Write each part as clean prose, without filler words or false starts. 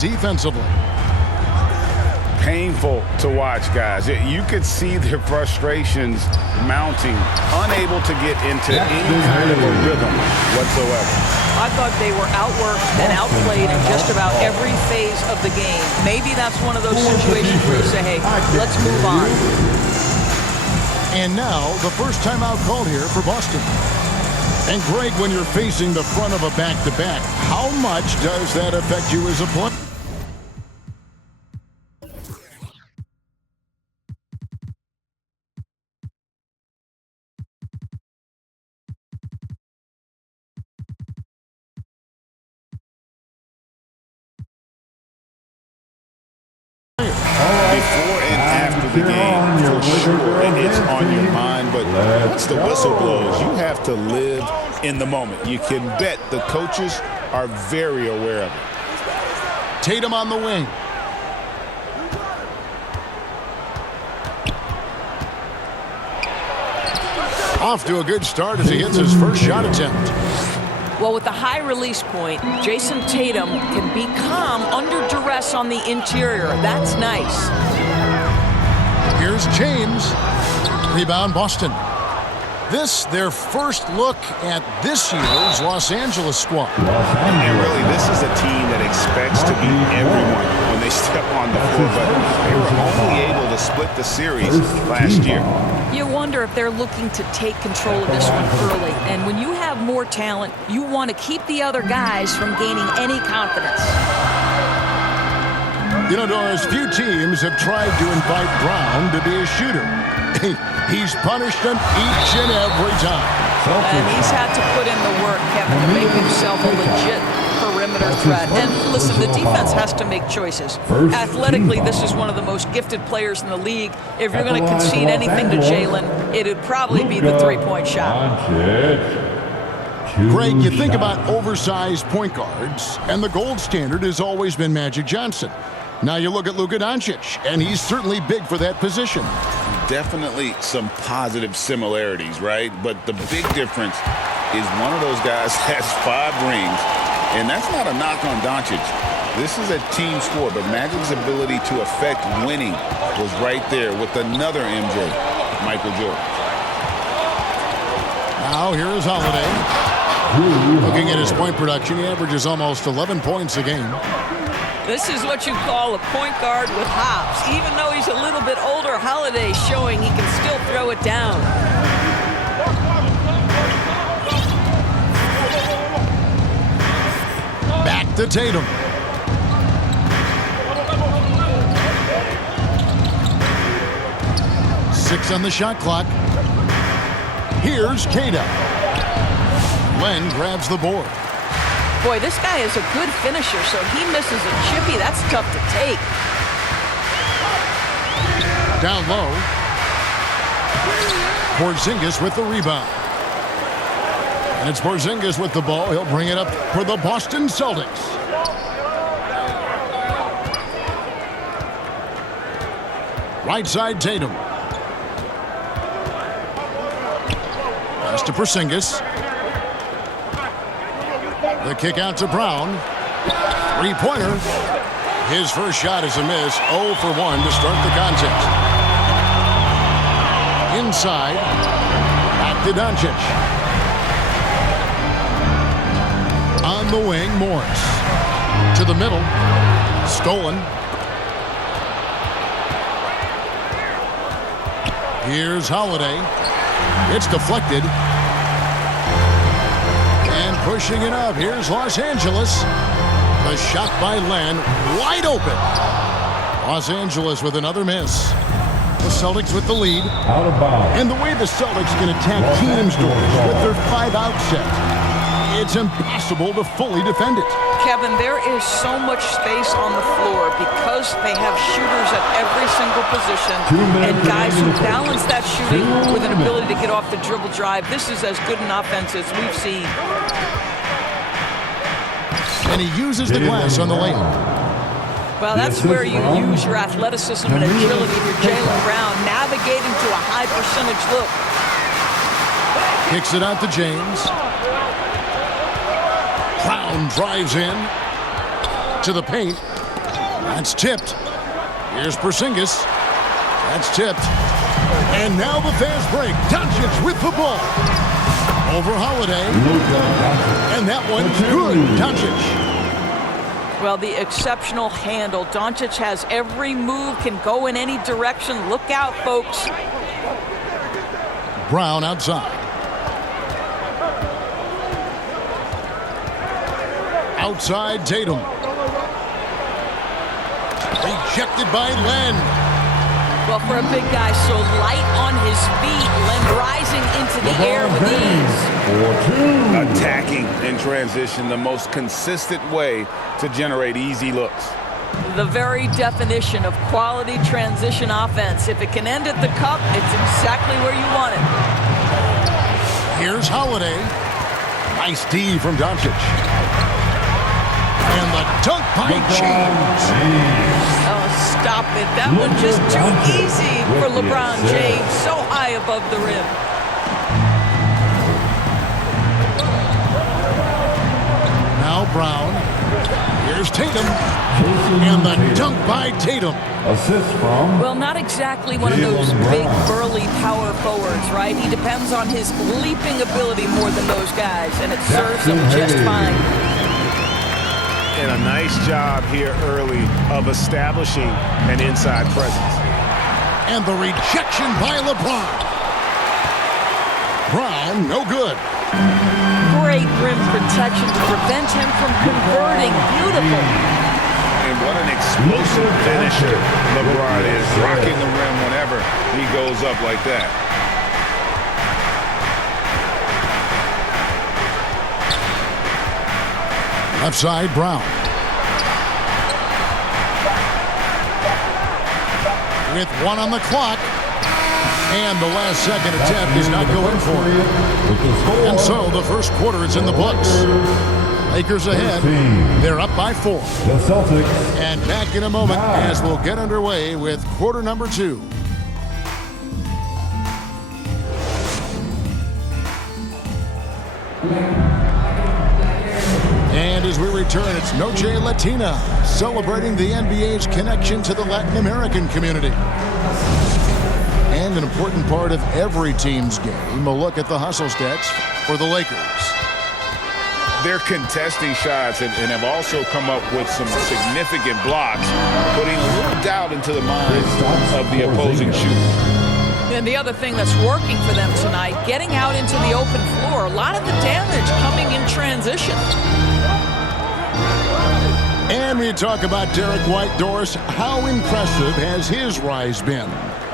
defensively. Painful to watch, guys. You could see their frustrations mounting, unable to get into any kind of a rhythm whatsoever. I thought they were outworked and outplayed in just about every phase of the game. Maybe that's one of those situations where you say, hey, let's move on. And now, the first timeout called here for Boston. And Greg, when you're facing the front of a back-to-back, how much does that affect you as a player? Before and after the game, for sure, it's on your mind. But once the whistle blows, you have to live in the moment. You can bet the coaches are very aware of it. Tatum on the wing. Off to a good start as he hits his first shot attempt. Well, with the high release point, Jason Tatum can be calm under duress on the interior. That's nice. Here's James. Rebound, Boston. This, their first look at this year's Los Angeles squad. And really, this is a team that expects to beat everyone when they step on the floor, but they were only able to split the series last year. You wonder if they're looking to take control of this one early. And when you have more talent, you want to keep the other guys from gaining any confidence. You know, Doris, few teams have tried to invite Brown to be a shooter. He's punished them each and every time. And he's had to put in the work, Kevin, to make himself a legit perimeter threat. And listen, the defense has to make choices. Athletically, this is one of the most gifted players in the league. If you're going to concede anything to Jalen, it'd probably be the three-point shot. Greg, you think about oversized point guards, and the gold standard has always been Magic Johnson. Now you look at Luka Doncic, and he's certainly big for that position. Definitely some positive similarities, right? But the big difference is one of those guys has 5 rings, and that's not a knock on Doncic. This is a team sport, but Magic's ability to affect winning was right there with another MJ, Michael Jordan. Now here is Holiday. Looking at his point production, he averages almost 11 points a game. This is what you call a point guard with hops. Even though he's a little bit older, Holiday's showing he can still throw it down. Back to Tatum. Six on the shot clock. Here's Kata. Len grabs the board. Boy, this guy is a good finisher, so he misses a chippy. That's tough to take. Down low. Porzingis with the rebound. And it's Porzingis with the ball. He'll bring it up for the Boston Celtics. Right side, Tatum. Pass to Porzingis. The kick out to Brown. Three-pointer. His first shot is a miss. 0 for 1 to start the contest. Inside. Back to Doncic. On the wing, Morris. To the middle. Stolen. Here's Holiday. It's deflected. Pushing it up. Here's Los Angeles. The shot by Len. Wide open. Los Angeles with another miss. The Celtics with the lead. Out of bounds. And the way the Celtics can attack teams, Doris, with their 5-out set, it's impossible to fully defend it. Kevin, there is so much space on the floor because they have shooters at every single position and guys who balance that shooting with an ability to get off the dribble drive. This is as good an offense as we've seen. And he uses the glass on the lane. Well, that's where you use your athleticism and agility if you're Jaylen Brown, navigating to a high percentage look. Kicks it out to James. Brown drives in to the paint. That's tipped. Here's Porzingis. That's tipped. And now the fast break. Doncic with the ball. Over Holiday. And that one's good. Doncic. Well, the exceptional handle. Doncic has every move, can go in any direction. Look out, folks. Brown outside. Outside Tatum. Rejected by Len. Well, for a big guy so light on his feet, Len rising into the air with ease. Attacking in transition, the most consistent way to generate easy looks. The very definition of quality transition offense. If it can end at the cup, it's exactly where you want it. Here's Holiday. Nice D from Doncic. And the dunk by James. Oh, stop it. That one just too easy for LeBron James. So high above the rim. Now Brown. Here's Tatum. And the dunk by Tatum. Assist from... Well, not exactly one of those big, burly power forwards, right? He depends on his leaping ability more than those guys, and it serves him just fine. And a nice job here early of establishing an inside presence. And the rejection by LeBron. Brown, no good. Great rim protection to prevent him from converting. Beautiful. And what an explosive finisher LeBron is, rocking the rim whenever he goes up like that. Left side, Brown. With 1 on the clock. And the last second attempt is not going for it. And so the first quarter is in the books. Lakers ahead. They're up by 4. The Celtics. And back in a moment as we'll get underway with quarter number 2. And as we return, it's Noche Latina, celebrating the NBA's connection to the Latin American community. And an important part of every team's game, a look at the hustle stats for the Lakers. They're contesting shots and have also come up with some significant blocks, putting a little doubt into the minds of the opposing shooters. And the other thing that's working for them tonight, getting out into the open floor. A lot of the damage coming in transition. And we talk about Derek White. Doris, how impressive has his rise been?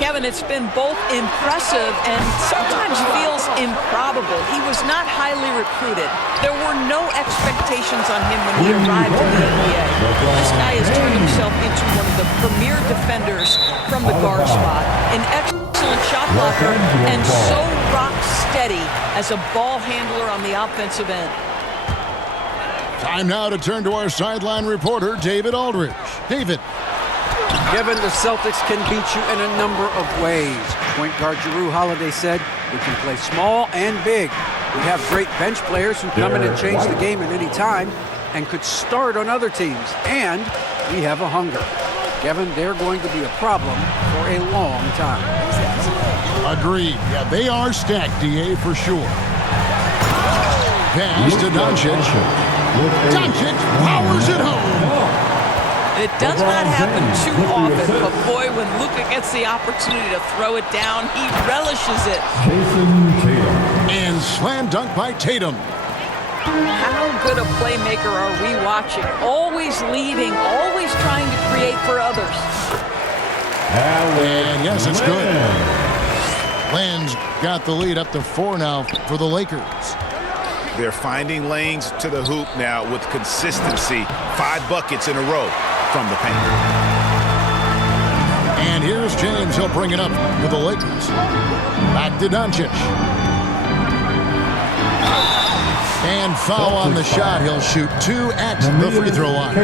Kevin, it's been both impressive and sometimes feels improbable. He was not highly recruited. There were no expectations on him when he arrived in the NBA. This guy has turned himself into one of the premier defenders from the guard spot. An excellent shot blocker and so rock steady as a ball handler on the offensive end. Time now to turn to our sideline reporter, David Aldridge. David. Kevin, the Celtics can beat you in a number of ways. Point guard Jrue Holiday said, we can play small and big. We have great bench players who come in and change the game at any time and could start on other teams. And we have a hunger. Kevin, they're going to be a problem for a long time. Agreed. Yeah, they are stacked, DA, for sure. Pass to Doncic. Doncic powers it home. It does not happen too often, but boy, when Luka gets the opportunity to throw it down, he relishes it. And slam dunk by Tatum. How good a playmaker are we watching? Always leading, always trying to create for others. And yes, it's good. Len's got the lead up to 4 now for the Lakers. They're finding lanes to the hoop now with consistency. 5 buckets in a row from the paint. And here's James. He'll bring it up for the Lakers. Back to Doncic. And foul on the shot. He'll shoot 2 at the free throw line.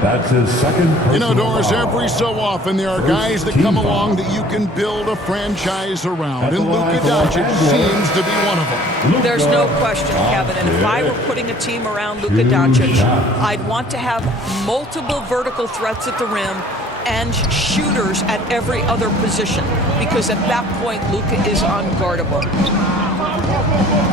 That's his second personal You know, Doris, foul. every so often there are First guys that team come foul. along that you can build a franchise around, At the and line Luka for Los Doncic Angeles. seems to be one of them. There's no question, Kevin. And if I were putting a team around Luka Doncic, I'd want to have multiple vertical threats at the rim and shooters at every other position, because at that point, Luka is unguardable.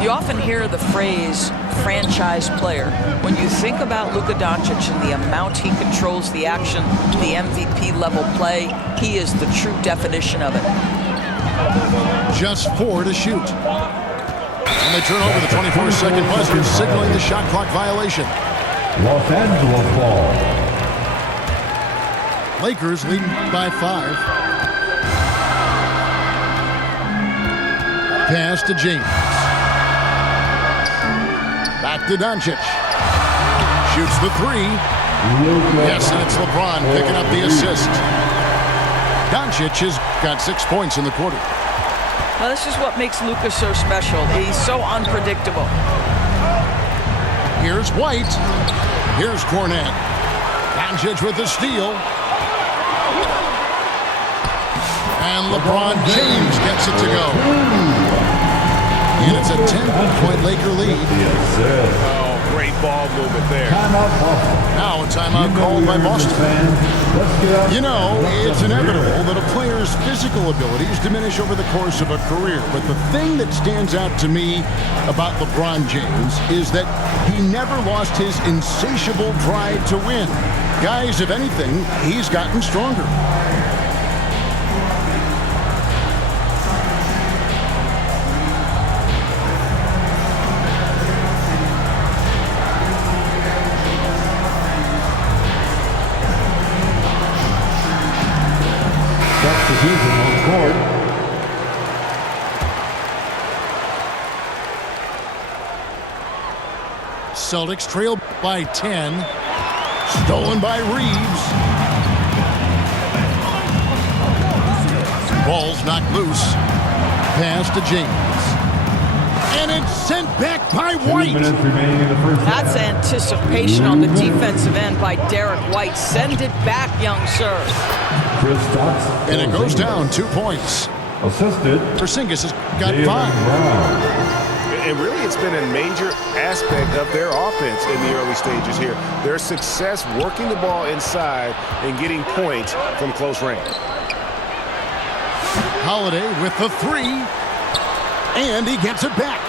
You often hear the phrase franchise player. When you think about Luka Doncic and the amount he controls the action, the MVP level play, he is the true definition of it. Just 4 to shoot. And they turn over the 24-second buzzer, signaling the shot clock violation. Los Angeles ball. Lakers leading by 5. Pass to James. Back to Doncic. Shoots the 3. Yes, and it's LeBron picking up the assist. Doncic has got 6 points in the quarter. Now, this is what makes Luka so special. He's so unpredictable. Here's White. Here's Cornette. Doncic with the steal. And LeBron James gets it to go. And it's a 10-point Laker lead. Oh, great ball movement there. Timeout Boston. Now a timeout called by Boston. Let's get out. You know, it's inevitable that a player's physical abilities diminish over the course of a career. But the thing that stands out to me about LeBron James is that he never lost his insatiable drive to win. Guys, if anything, he's gotten stronger. Substitution on court. Celtics trail by 10. Stolen by Reeves. Ball's knocked loose. Pass to James. And it's sent back by 2 White. minutes remaining in the first half. That's anticipation on the defensive end by Derek White. Send it back, young sir. Kristaps And it goes Porzingis. down 2 points. Assisted. Porzingis has got Jaylen 5. Brown. And really, it's been a major aspect of their offense in the early stages here. Their success working the ball inside and getting points from close range. Holiday with the 3. And he gets it back.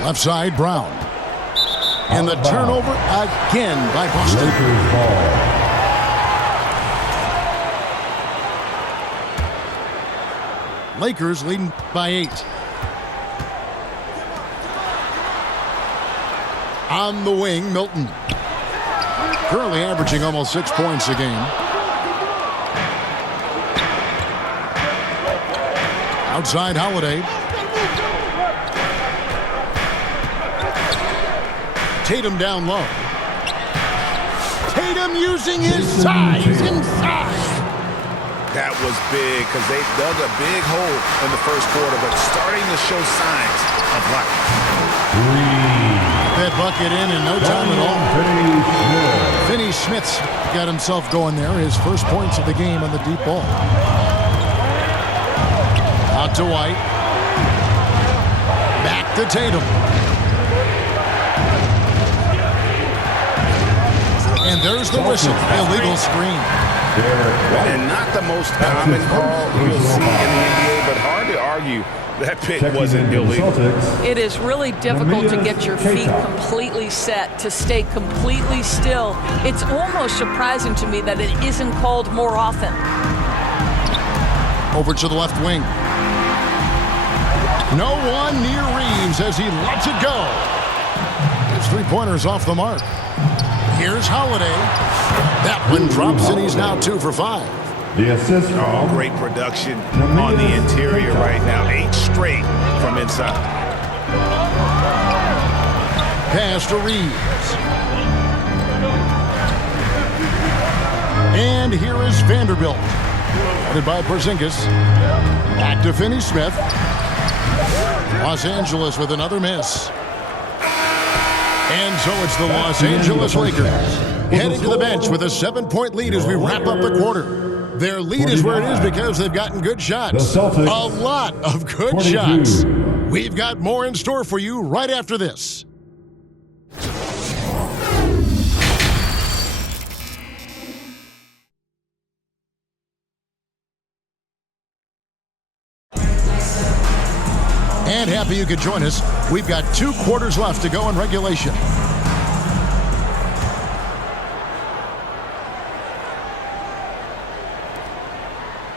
Left side, Brown. And the turnover again by Boston. Lakers ball. Lakers leading by 8. On the wing, Milton. Currently averaging almost 6 points a game. Outside, Holiday. Tatum down low. Tatum using his size inside. That was big because they dug a big hole in the first quarter, but starting to show signs of life. That bucket in no time at all. Finney Smith's got himself going there. His first points of the game on the deep ball. Out to White. Back to Tatum. And there's the whistle. Illegal screen. And not the most common call you'll see in the NBA, but hard to argue that pick wasn't illegal. It is really difficult to get your feet completely set, to stay completely still. It's almost surprising to me that it isn't called more often. Over to the left wing. No one near Reeves as he lets it go. His three-pointer's off the mark. Here's Holiday. That one drops, and he's now 2 for 5. The assist. Oh, great production on the interior right now. 8 straight from inside. Pass to Reeves. And here is Vanderbilt. Headed by Porzingis. Back to Finney Smith. Los Angeles with another miss. And so it's the Los Angeles Lakers heading to the bench with a 7-point lead as we wrap up the quarter. Their lead is where it is because they've gotten good shots. A lot of good shots. We've got more in store for you right after this. And happy you could join us. We've got 2 quarters left to go in regulation.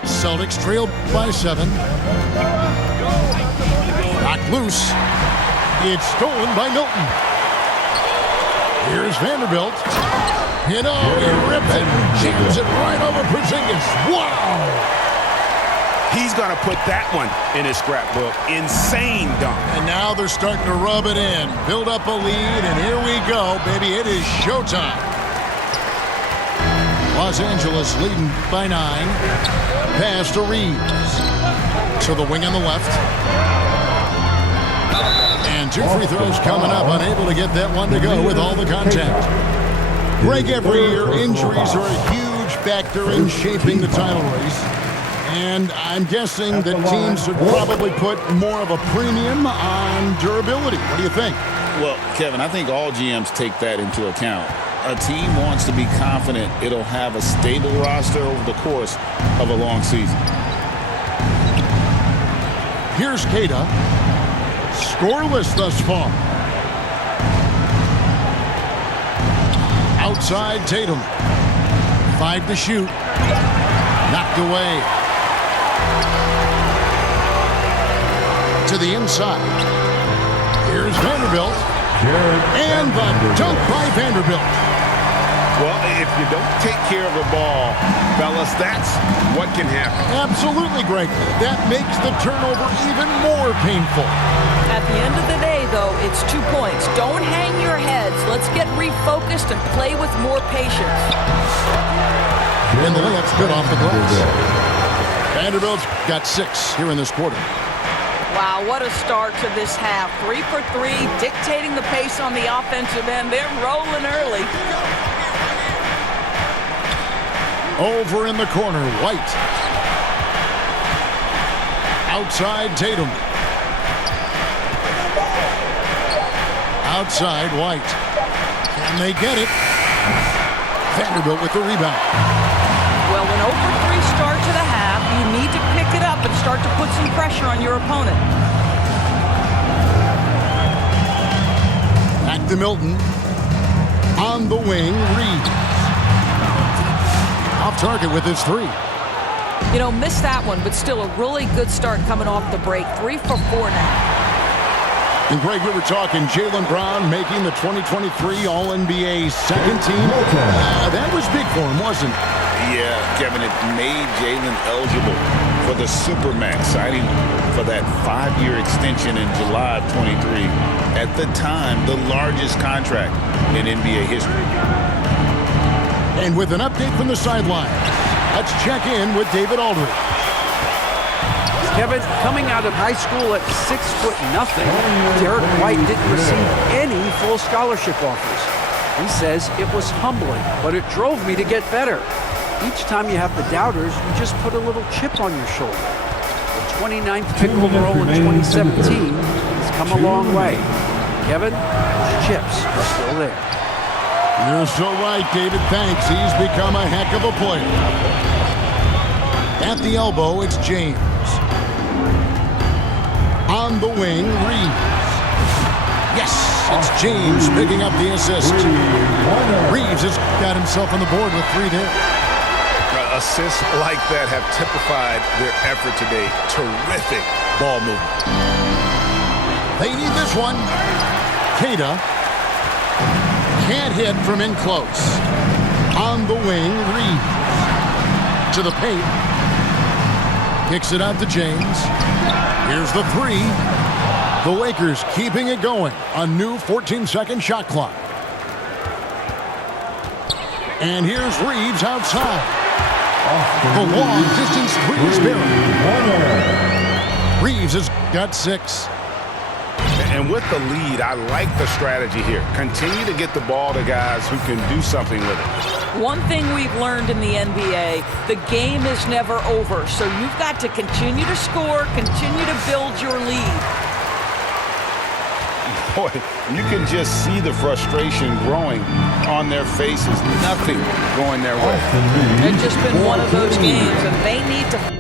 Celtics trail by 7. Knocked loose. It's stolen by Milton. Here's Vanderbilt. He rips it and jams it right over Porzingis. Wow! He's going to put that one in his scrapbook. Insane dunk. And now they're starting to rub it in. Build up a lead, and here we go, baby. It is showtime. Los Angeles leading by 9. Pass to Reeves. To the wing on the left. And 2 free throws coming up. Unable to get that one to go with all the contact. Greg, every year, injuries are a huge factor in shaping the title race. And I'm guessing that teams should probably put more of a premium on durability. What do you think? Well, Kevin, I think all GMs take that into account. A team wants to be confident it'll have a stable roster over the course of a long season. Here's Keita. Scoreless thus far. Outside Tatum. 5 to shoot. Knocked away. To the inside. Here's Vanderbilt. And the dunk by Vanderbilt. Well, if you don't take care of the ball, fellas, that's what can happen. Absolutely, Greg. That makes the turnover even more painful. At the end of the day, though, it's 2 points. Don't hang your heads. Let's get refocused and play with more patience. And the layup's good off the glass. Vanderbilt's got 6 here in this quarter. Wow, what a start to this half. 3 for 3, dictating the pace on the offensive end. They're rolling early. Over in the corner, White. Outside Tatum. Outside White. Can they get it? Vanderbilt with the rebound. Well, an 0 for 3 start to the half. You need to pick it up and start to put some pressure on your opponent. Back to Milton. On the wing, Reeves. Off target with his 3. You know, missed that one, but still a really good start coming off the break. 3 for 4 now. And Greg, we were talking Jaylen Brown making the 2023 All-NBA second team. That was big for him, wasn't it? Yeah, Kevin, it made Jaylen eligible for the Supermax, signing for that 5-year extension in July of 23. At the time, the largest contract in NBA history. And with an update from the sideline, let's check in with David Aldridge. Kevin, coming out of high school at 6'0", Derek White didn't receive any full scholarship offers. He says it was humbling, but it drove me to get better. Each time you have the doubters, you just put a little chip on your shoulder. The 29th pick overall in 2017 has come a long way. Kevin, those chips are still there. You're so right, David. Thanks. He's become a heck of a player. At the elbow, it's James. On the wing, Reeves. Yes, it's James picking up the assist. Reeves has got himself on the board with 3 there. Assists like that have typified their effort today. Terrific ball movement. They need this one. Keita can't hit from in close. On the wing, Reeves. To the paint. Kicks it out to James. Here's the 3. The Lakers keeping it going. A new 14-second shot clock. And here's Reeves outside. The long-distance 3 is barely. Reeves has got 6. And with the lead, I like the strategy here. Continue to get the ball to guys who can do something with it. One thing we've learned in the NBA, the game is never over. So you've got to continue to score, continue to build your lead. Boy, you can just see the frustration growing on their faces. Nothing going their way. It's just been one of those games, and they need to